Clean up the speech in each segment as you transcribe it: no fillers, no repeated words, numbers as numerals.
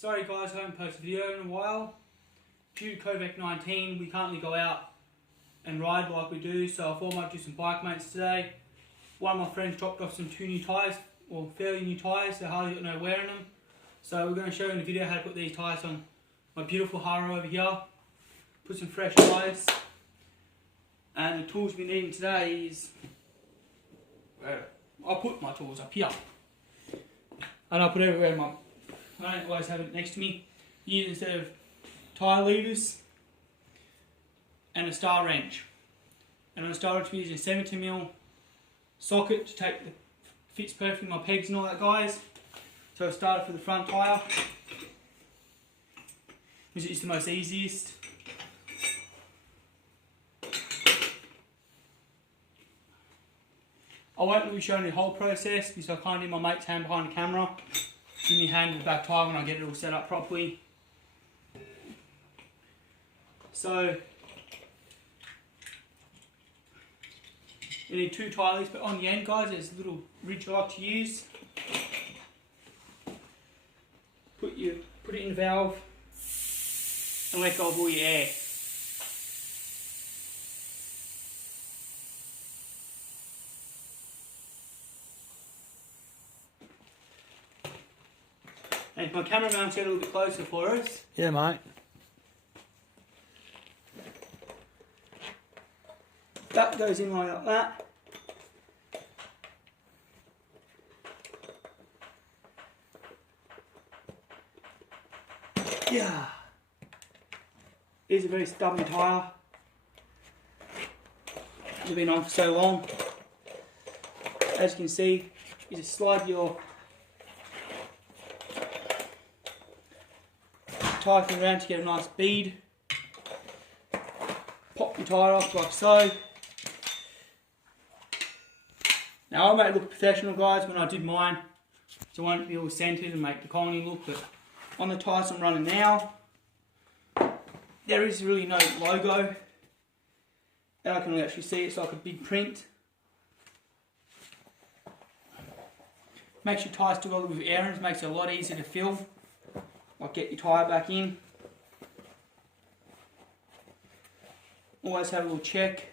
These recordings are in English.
Sorry guys, I haven't posted a video in a while. Due to COVID-19, we can't really go out and ride like we do, so I thought I might do some bike mates today. One of my friends dropped off some 2 new tyres, or fairly new tyres, they're hardly got no wear in them. So we're going to show you in the video how to put these tyres on my beautiful Haro over here. Put some fresh tyres. And the tools we're needing today is, I'll put my tools up here. And I'll put everywhere I don't always have it next to me. Use instead of tyre levers and a star wrench. And on a star wrench we're using a 70mm socket to take the fits perfectly my pegs and all that guys. So I started for the front tyre, which is the most easiest. I won't be showing the whole process because I can't do my mate's hand behind the camera. Give me a hand with the back tyre when I get it all set up properly. So you need 2 tyre levers, but on the end guys there's a little ridge I like to use. Put it in the valve and let go of all your air. And if my cameraman's get a little bit closer for us. Yeah, mate. That goes in like that. Yeah. It's a very stubborn tyre. It's been on for so long. As you can see, you just slide your tyre thing around to get a nice bead. Pop your tyre off like so. Now I might look professional guys when I did mine, so I won't be all centred and make the colony look, but on the tyres I'm running now, there is really no logo. And I can actually see it's like a big print. Makes your tyre still got a little bit of air and makes it a lot easier to fill. Like get your tyre back in. Always have a little check.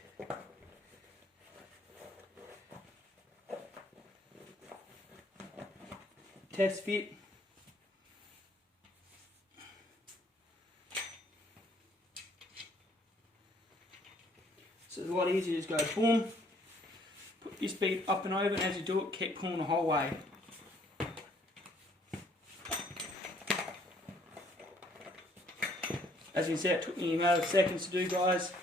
Test fit. So it's a lot easier to just go boom. Put this bead up and over, and as you do it, keep pulling the whole way. As you can see, it took me a matter of seconds to do, guys.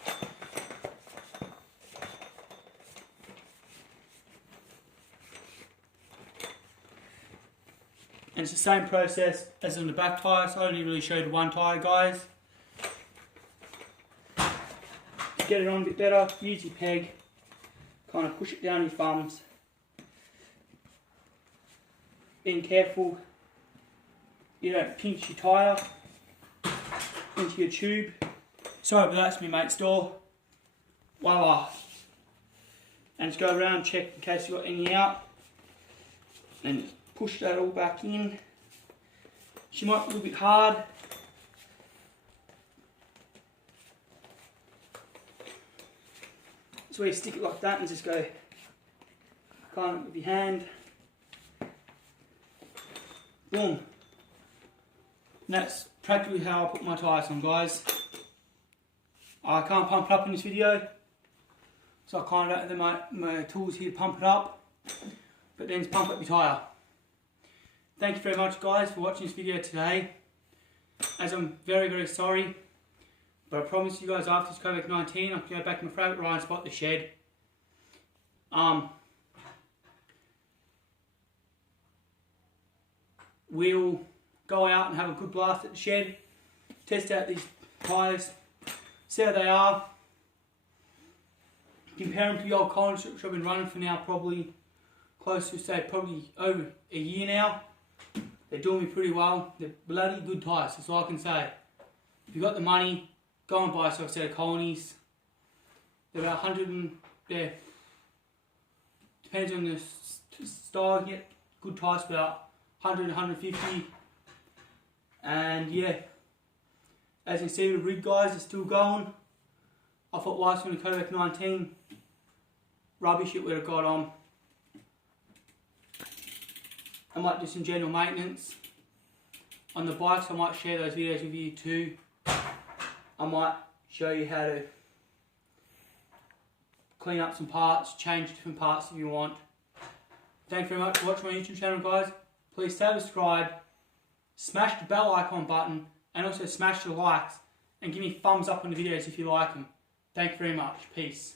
And it's the same process as on the back tyre, so I only really showed one tyre, guys. To get it on a bit better, use your peg, kind of push it down your thumbs. Being careful you don't pinch your tyre into your tube. Sorry, but that's my mate's door. Voila. And just go around, check in case you've got any out. And push that all back in. She might be a little bit hard. So where you stick it like that and just go kind of with your hand. Boom. And that's practically how I put my tyres on, guys. I can't pump it up in this video, so I kind of don't have my tools here to pump it up, but then pump up your tyre. Thank you very much guys for watching this video today, as I'm very, very sorry, but I promise you guys after this COVID-19 I can go back to my favourite riding spot, the shed. We'll go out and have a good blast at the shed, test out these tyres, see how they are, compare them to the old colonies which I've been running for now probably close to say probably over a year now. They're doing me pretty well. They're bloody good tyres, that's all I can say. If you've got the money, go and buy a set of colonies. They're about 100 and, yeah, depends on the style you get. Good tyres about 100, 150. And yeah, as you can see, the rig, guys, is still going. I thought wife's going to Codec 19. Rubbish it would have got on. I might do some general maintenance on the bikes. I might share those videos with you too. I might show you how to clean up some parts, change different parts if you want. Thank you very much for watching my YouTube channel, guys. Please subscribe, smash the bell icon button, and also smash the likes, and give me thumbs up on the videos if you like them. Thank you very much. Peace.